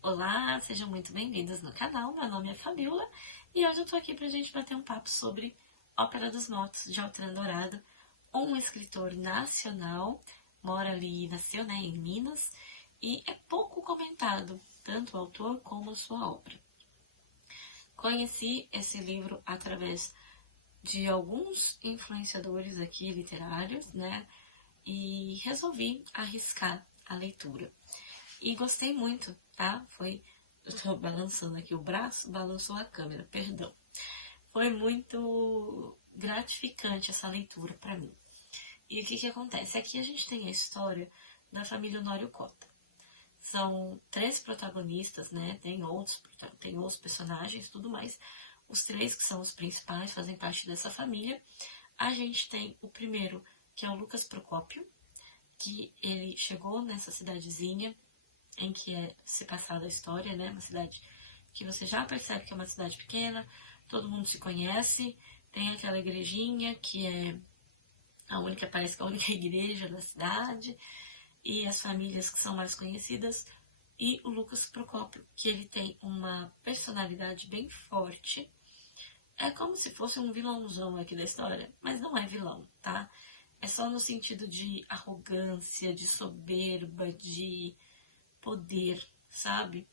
Olá, sejam muito bem-vindos no canal. Meu nome é Fabiola e hoje eu tô aqui pra gente bater um papo sobre Ópera dos Mortos, de Altrand Dourado, um escritor nacional, mora ali, nasceu, em Minas, e é pouco comentado, tanto o autor como a sua obra. Conheci esse livro através de alguns influenciadores aqui literários, e resolvi arriscar a leitura. E gostei muito, tá? Eu tô balançando aqui o braço, balançou a câmera, perdão. Foi muito gratificante essa leitura para mim. E o que acontece? Aqui a gente tem a história da família Honório Cota. São três protagonistas, tem outros personagens e tudo mais. Os três que são os principais fazem parte dessa família. A gente tem o primeiro, que é o Lucas Procópio, que ele chegou nessa cidadezinha em que é se passada a história, Uma cidade que você já percebe que é uma cidade pequena, todo mundo se conhece, tem aquela igrejinha que é parece que é a única igreja da cidade, e as famílias que são mais conhecidas, e o Lucas Procópio, que ele tem uma personalidade bem forte. É como se fosse um vilãozão aqui da história, mas não é vilão, tá? É só no sentido de arrogância, de soberba, de poder, sabe?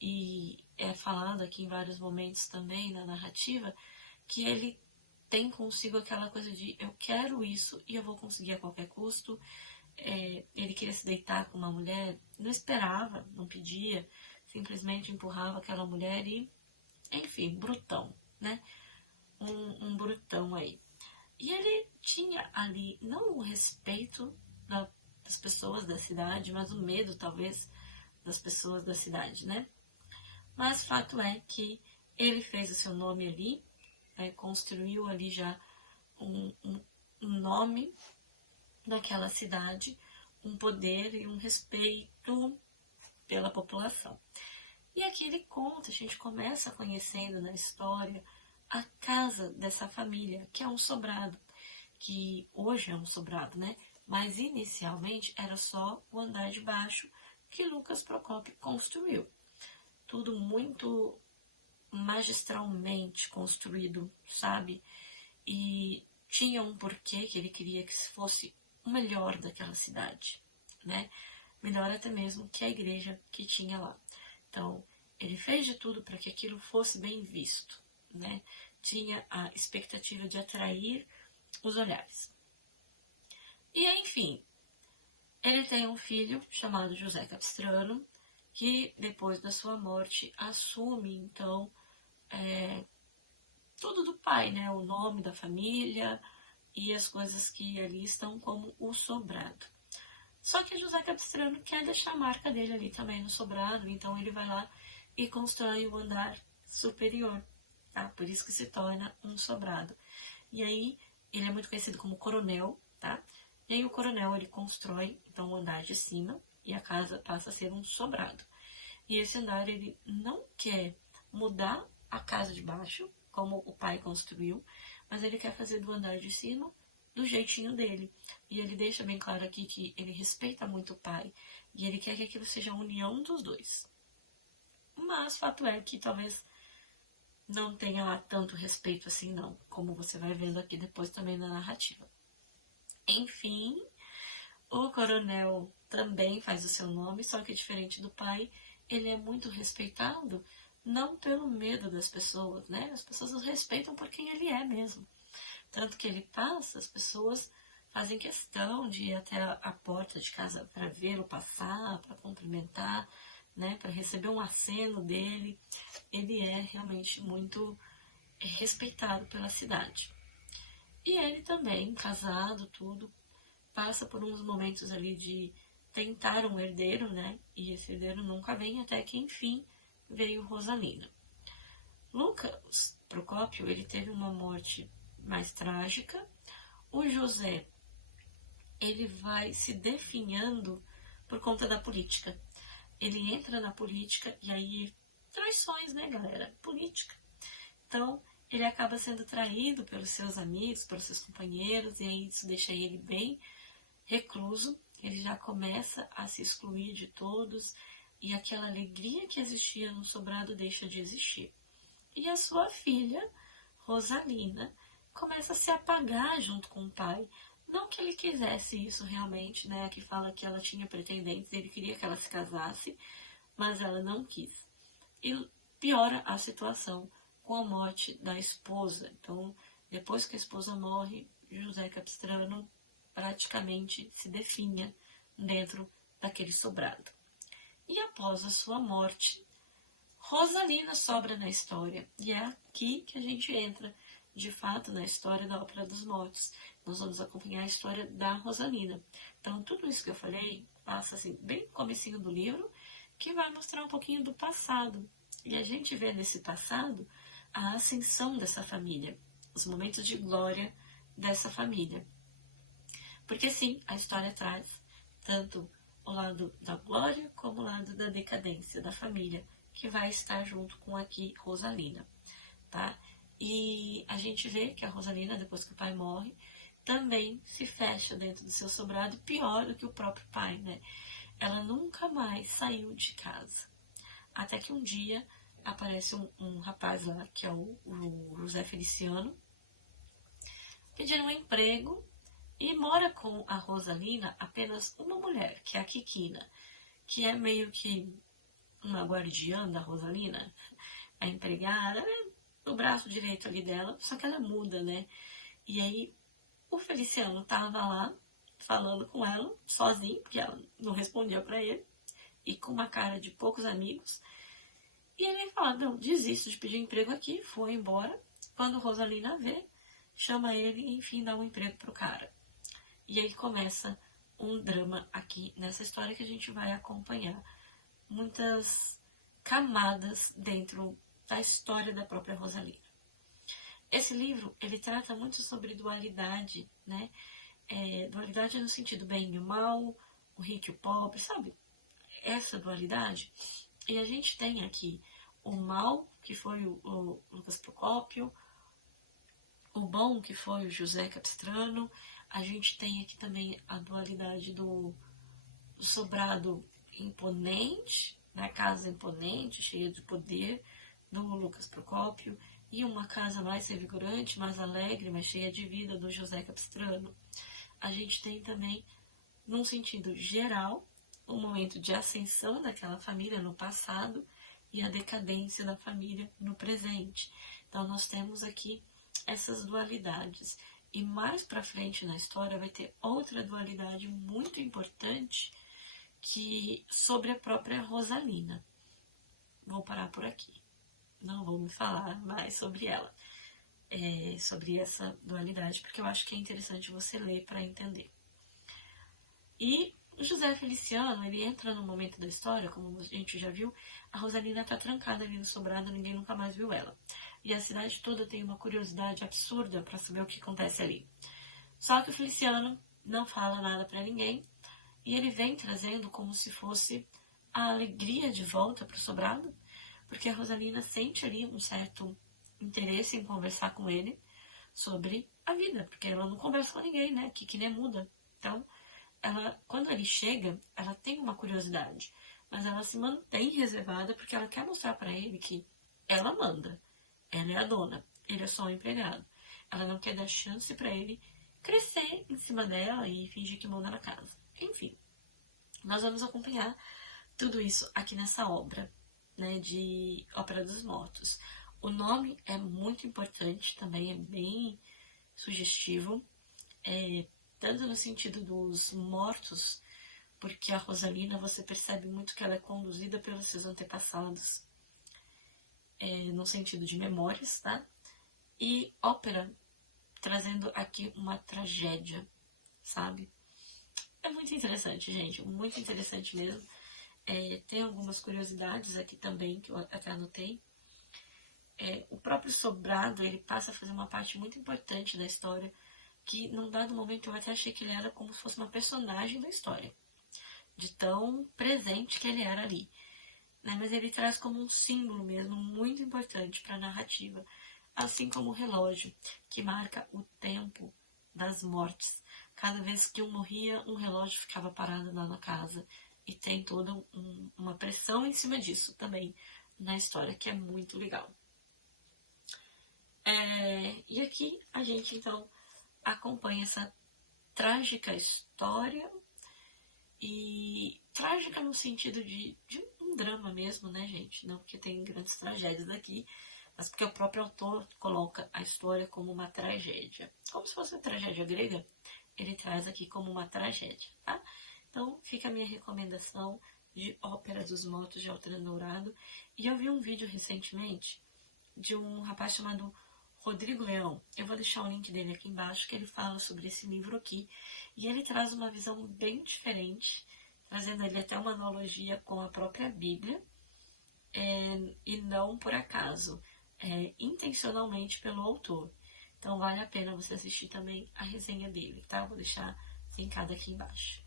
E é falado aqui em vários momentos também na narrativa que ele tem consigo aquela coisa de eu quero isso e eu vou conseguir a qualquer custo. Ele queria se deitar com uma mulher, não esperava, não pedia, simplesmente empurrava aquela mulher e, enfim, brutão, né? Um brutão aí. E ele tinha ali não o respeito das pessoas da cidade, mas o medo, talvez, das pessoas da cidade, né? Mas fato é que ele fez o seu nome ali, construiu ali já um nome naquela cidade, um poder e um respeito pela população. E aqui ele conta, a gente começa conhecendo na história a casa dessa família, que é um sobrado, que hoje é um sobrado, né? Mas inicialmente era só o andar de baixo que Lucas Procópio construiu. Tudo muito magistralmente construído, sabe? E tinha um porquê que ele queria que fosse o melhor daquela cidade, né? Melhor até mesmo que a igreja que tinha lá. Então, ele fez de tudo para que aquilo fosse bem visto, né? Tinha a expectativa de atrair os olhares. E, enfim, ele tem um filho chamado José Capistrano, que depois da sua morte assume, então, tudo do pai, né? O nome da família e as coisas que ali estão como o sobrado. Só que José Capistrano quer deixar a marca dele ali também no sobrado, então ele vai lá e constrói o andar superior, tá? Por isso que se torna um sobrado. E aí ele é muito conhecido como coronel, tá? E aí o coronel ele constrói então o andar de cima e a casa passa a ser um sobrado. E esse andar ele não quer mudar a casa de baixo, como o pai construiu, mas ele quer fazer do andar de cima do jeitinho dele. E ele deixa bem claro aqui que ele respeita muito o pai e ele quer que aquilo seja a união dos dois. Mas fato é que talvez não tenha lá tanto respeito assim não, como você vai vendo aqui depois também na narrativa. Enfim, o coronel também faz o seu nome, só que diferente do pai, ele é muito respeitado, não pelo medo das pessoas, né? As pessoas o respeitam por quem ele é mesmo. Tanto que ele passa, as pessoas fazem questão de ir até a porta de casa para vê-lo passar, para cumprimentar, né? Para receber um aceno dele. Ele é realmente muito respeitado pela cidade. E ele também, casado, tudo, passa por uns momentos ali de tentar um herdeiro, né? E esse herdeiro nunca vem, até que enfim veio Rosalina. Lucas Procópio, ele teve uma morte mais trágica. O José, ele vai se definhando por conta da política. Ele entra na política e aí traições, né, galera? Política. Então, ele acaba sendo traído pelos seus amigos, pelos seus companheiros, e aí isso deixa ele bem recluso. Ele já começa a se excluir de todos e aquela alegria que existia no sobrado deixa de existir. E a sua filha, Rosalina, começa a se apagar junto com o pai. Não que ele quisesse isso realmente, né? Aqui fala que ela tinha pretendentes, ele queria que ela se casasse, mas ela não quis. E piora a situação com a morte da esposa. Então, depois que a esposa morre, José Capistrano praticamente se definha dentro daquele sobrado. E após a sua morte, Rosalina sobra na história. E é aqui que a gente entra, de fato, na história da Ópera dos Mortos. Nós vamos acompanhar a história da Rosalina. Então, tudo isso que eu falei passa assim, bem no comecinho do livro, que vai mostrar um pouquinho do passado. E a gente vê nesse passado a ascensão dessa família, os momentos de glória dessa família. Porque sim, a história traz tanto o lado da glória como o lado da decadência da família, que vai estar junto com aqui Rosalina, tá? E a gente vê que a Rosalina, depois que o pai morre, também se fecha dentro do seu sobrado, pior do que o próprio pai, né? Ela nunca mais saiu de casa. Até que um dia aparece um rapaz lá, que é o José Feliciano, pedindo um emprego, e mora com a Rosalina apenas uma mulher, que é a Quiquina, que é meio que uma guardiã da Rosalina, a empregada, né, no braço direito ali dela, só que ela é muda, né? E aí o Feliciano tava lá falando com ela, sozinho, porque ela não respondia para ele, e com uma cara de poucos amigos. E ele fala, não, desisto de pedir emprego aqui, foi embora. Quando Rosalina vê, chama ele e enfim dá um emprego pro cara. E aí começa um drama aqui nessa história que a gente vai acompanhar muitas camadas dentro da história da própria Rosalina. Esse livro, ele trata muito sobre dualidade, né? Dualidade no sentido bem e o mal, o rico e o pobre, sabe? Essa dualidade. E a gente tem aqui o mal, que foi o Lucas Procópio, o bom, que foi o José Capistrano. A gente tem aqui também a dualidade do sobrado imponente, da casa imponente, cheia de poder, do Lucas Procópio, e uma casa mais revigorante, mais alegre, mais cheia de vida, do José Capistrano. A gente tem também, num sentido geral, um momento de ascensão daquela família no passado e a decadência da família no presente. Então nós temos aqui essas dualidades. E mais para frente na história vai ter outra dualidade muito importante que sobre a própria Rosalina. Vou parar por aqui. Não vou me falar mais sobre ela, sobre essa dualidade, porque eu acho que é interessante você ler para entender. E o José Feliciano, ele entra no momento da história, como a gente já viu, a Rosalina está trancada ali no sobrado, ninguém nunca mais viu ela. E a cidade toda tem uma curiosidade absurda para saber o que acontece ali. Só que o Feliciano não fala nada para ninguém, e ele vem trazendo como se fosse a alegria de volta para o sobrado, porque a Rosalina sente ali um certo interesse em conversar com ele sobre a vida, porque ela não conversa com ninguém, né? Que nem muda. Então, ela, quando ele chega, ela tem uma curiosidade, mas ela se mantém reservada porque ela quer mostrar para ele que ela manda, ela é a dona, ele é só um empregado. Ela não quer dar chance para ele crescer em cima dela e fingir que manda na casa. Enfim, nós vamos acompanhar tudo isso aqui nessa obra, né, de Ópera dos Mortos. O nome é muito importante também, é bem sugestivo, tanto no sentido dos mortos, porque a Rosalina, você percebe muito que ela é conduzida pelos seus antepassados, no sentido de memórias, tá? E ópera, trazendo aqui uma tragédia, sabe? É muito interessante, gente, muito interessante mesmo. Tem algumas curiosidades aqui também, que eu até anotei. O próprio sobrado, ele passa a fazer uma parte muito importante da história, que num dado momento eu até achei que ele era como se fosse uma personagem da história, de tão presente que ele era ali, né? Mas ele traz como um símbolo mesmo, muito importante para a narrativa, assim como o relógio, que marca o tempo das mortes. Cada vez que um morria, um relógio ficava parado lá na casa, e tem toda uma pressão em cima disso também na história, que é muito legal. E aqui a gente então acompanha essa trágica história, e trágica no sentido de um drama mesmo, né, gente? Não porque tem grandes tragédias aqui, mas porque o próprio autor coloca a história como uma tragédia. Como se fosse uma tragédia grega, ele traz aqui como uma tragédia, tá? Então fica a minha recomendação de Ópera dos Mortos de Altrando Dourado. E eu vi um vídeo recentemente de um rapaz chamado Rodrigo Leão. Eu vou deixar o link dele aqui embaixo, que ele fala sobre esse livro aqui. E ele traz uma visão bem diferente, trazendo ali até uma analogia com a própria Bíblia, e não por acaso, intencionalmente pelo autor. Então vale a pena você assistir também a resenha dele, tá? Vou deixar linkado aqui embaixo.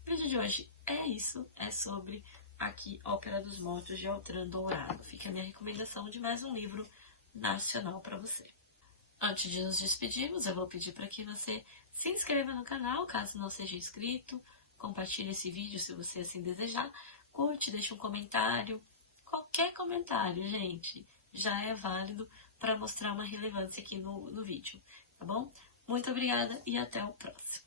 O vídeo de hoje é isso, é sobre aqui Ópera dos Mortos de Altrando Dourado. Fica a minha recomendação de mais um livro nacional para você. Antes de nos despedirmos, eu vou pedir para que você se inscreva no canal, caso não seja inscrito, compartilhe esse vídeo se você assim desejar, curte, deixe um comentário, qualquer comentário, gente, já é válido para mostrar uma relevância aqui no vídeo, tá bom? Muito obrigada e até o próximo.